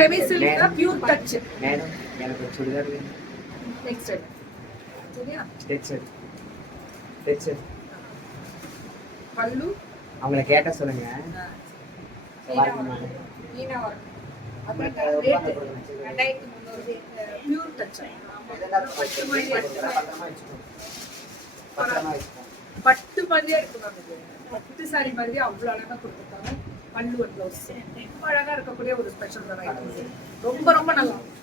Semi silk pure touch. Madam எனக்கு சுடிதார் வேணும். Next சரியா? டச் பல்லு அவங்கள கேட்ட சொல்லுங்க. ஈனா வரும். அப்புறம் ரேட் 2300 பியூர் டச். பட்டு மாதிரியே இருக்கும் மேம். இது பட்டு சாரி மாதிரியே அவ்வளோ அழகா கொடுத்துருக்காங்க. பல்லு ஒரு ப்ளவுஸ் ரொம்ப அழகா இருக்கக்கூடிய ஒரு ஸ்பெஷல் வெரைட்டி. ரொம்ப ரொம்ப நல்லா இருக்கும்.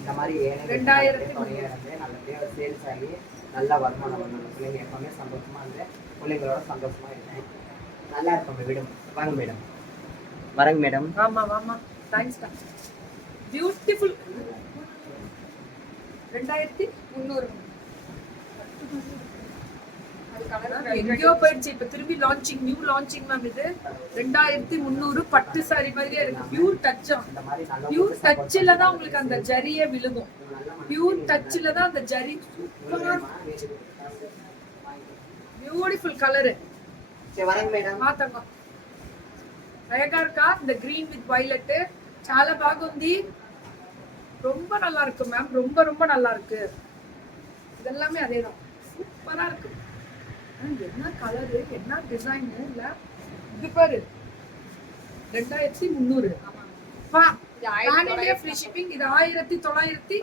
இந்த மாதிரி 2000 நல்லபடியாக சேல்ஸ் ஆகி நல்லா வருமானம் பண்ணணும். பிள்ளைங்க எப்பவுமே சந்தோஷமா இருந்து பிள்ளைங்களோட சந்தோஷமா இருக்கும். நல்லா இருக்கும் மேடம். வாங்க மேடம். வரங்க மேடம். ஆமா ஆமா தேங்க்ஸ் டா. பியூட்டிஃபுல் 2300. எங்கேயோ போயிடுச்சு. இப்ப திரும்பி லான்ச்சிங், நியூ லான்ச்சிங் மேம். இது 2300 பட்டு சாரி மாதிரியே இருக்கு. Pure touch. பியூர் டச்ல தான் உங்களுக்கு அந்த ஜரியே விழுகும். பியூர் டச்ல தான் அந்த ஜரி சூப்பரா பியூட்டிஃபுல் கலர். சரி வரங்க மேடம். மாத்தங்க அழகா இருக்கா இந்த கிரீன் வித் வயலட். చాలా బాగుంది. ரொம்ப நல்லா இருக்கு மேம். ரொம்ப ரொம்ப நல்லா இருக்கு. இதெல்லாமே அதேதான். சூப்பரா இருக்கு. என்ன கலரு, என்ன டிசைன் இல்ல. இது பாரு 2300. வா ஃப்ரீ ஷிப்பிங். இது 1950.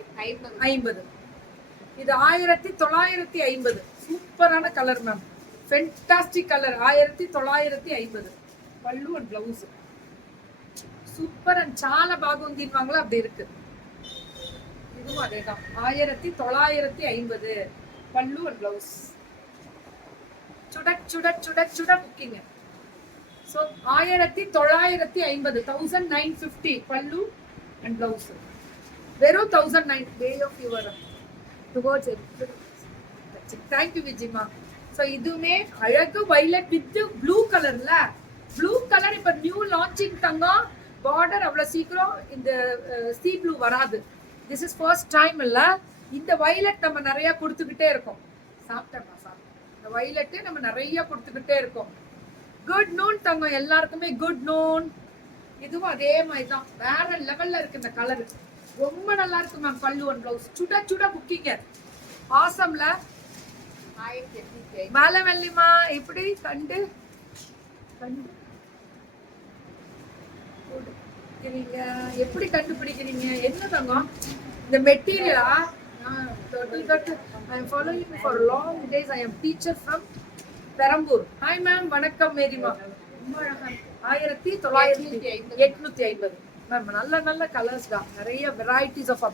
இது 1950. சூப்பரான கலர் மேம். Fantastic colour. 1950. பல்லு அண்ட் பிளவுஸ் சூப்பர் அண்ட் చాలా బాగుందిவாங்களா அப்படி இருக்கு. இதுவும் அதேதான் 1950. பல்லு அண்ட் பிளவுஸ் சுடக் சுடக் சுடக் சுட புக்கிங். ஸோ 1950 1950 பல்லு அண்ட் பிளவுஸ். வெறும் 1009. Way of your towards thank you விஜிமா. ஸோ இதுவுமே அழகு வைலட் வித் ப்ளூ கலர்ல. ப்ளூ கலர் இப்ப நியூ லான்ச்சிங் தங்கம். பார்டர் அவ்வளவு சீக்கிரம் இந்த சி ப்ளூ வராது. திஸ் இஸ் ஃபர்ஸ்ட் டைம் இல்ல. இந்த வைலட் நம்ம நிறைய கொடுத்துக்கிட்டே இருக்கோம். சாப்பிட்டேன் இந்த வைலட் நம்ம நிறைய கொடுத்துக்கிட்டே இருக்கோம். குட் நூன் தங்கம் எல்லாருக்குமே குட் நூன். இதுவும் அதே மாதிரி தான். வேற லெவல்ல இருக்கு இந்த கலர். ரொம்ப நல்லா இருக்கு மேம். பல்லு அண்ட் பிளவுஸ் சுட சுட புக்கிங்க. ஆசம்ல. மேல வெள்ளிமா எப்படி கண்டு எப்படி கண்டுபிடிக்கிறீங்க? என்ன தங்கம் இந்த மெட்டீரியலா? I am following you for long days. I am teacher from Perambur. Hi ma'am. வணக்கம் மேரிமா. 1950 மேம். நல்ல நல்ல கலர்ஸ் தான். நிறைய வெரைட்டிஸ் ஆஃப்